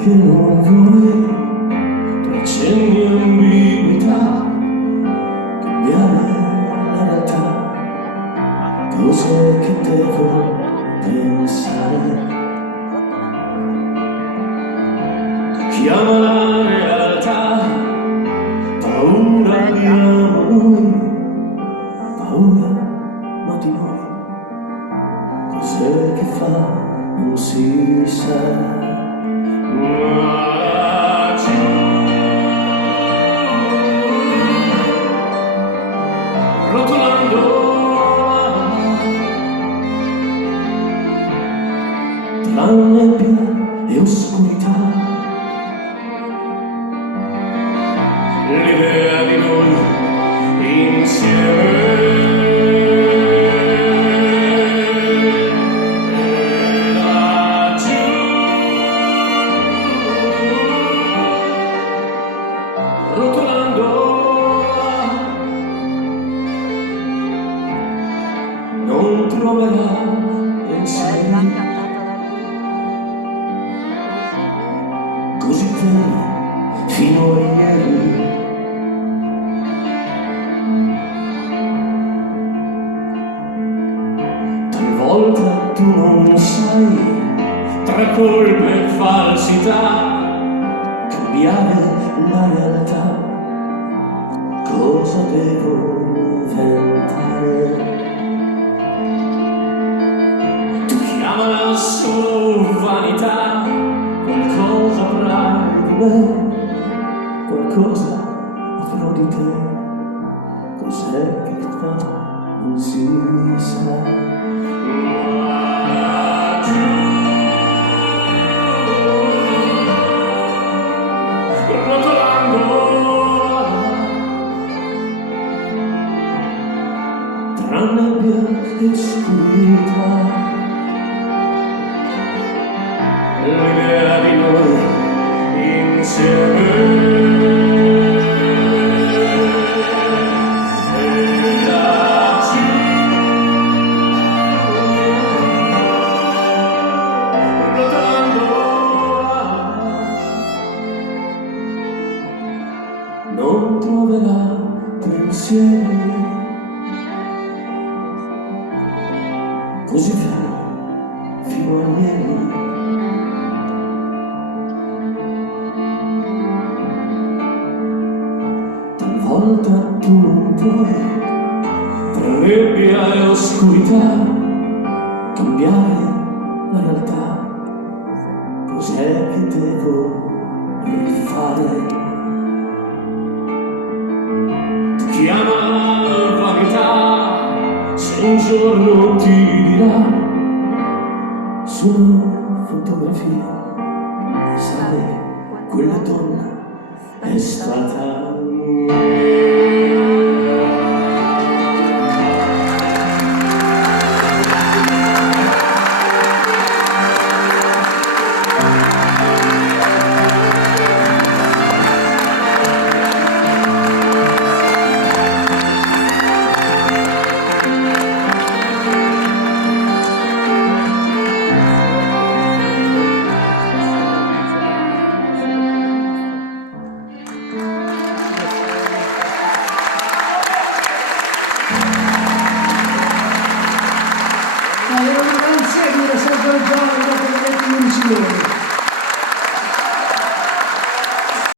che non vuoi, tra cenni e ambiguità, cambiare la realtà, cose che devo pensare. Tu chiama la realtà, paura abbiamo noi, paura ma di noi, cos'è che fa non si sa. Ma giù, rotolando tra nebbia e oscurità, l'idea di noi insieme. Non troverà pensieri così veri fino a ieri. Talvolta tu non sai, tra colpe e falsità, cambiare la realtà, cosa devo inventare. Chiamala solo vanità, qualcosa avrai di me, qualcosa avrò di te, cos'è che ti fa non si sa. Ma giù, rotolando tra nebbia e oscurità, l'idea di noi insieme. E laggiù, rotolando non troverà pensieri così fino a ieri. Talvolta tu non puoi, tra nebbia e oscurità, cambiare la realtà, cos'è che devo rifare? Tu chiama la vanità, se un giorno ti dirà su una fotografia, sai, quella donna è stata. Allora, grazie, mi lasciate il giorno dopo le lezioni.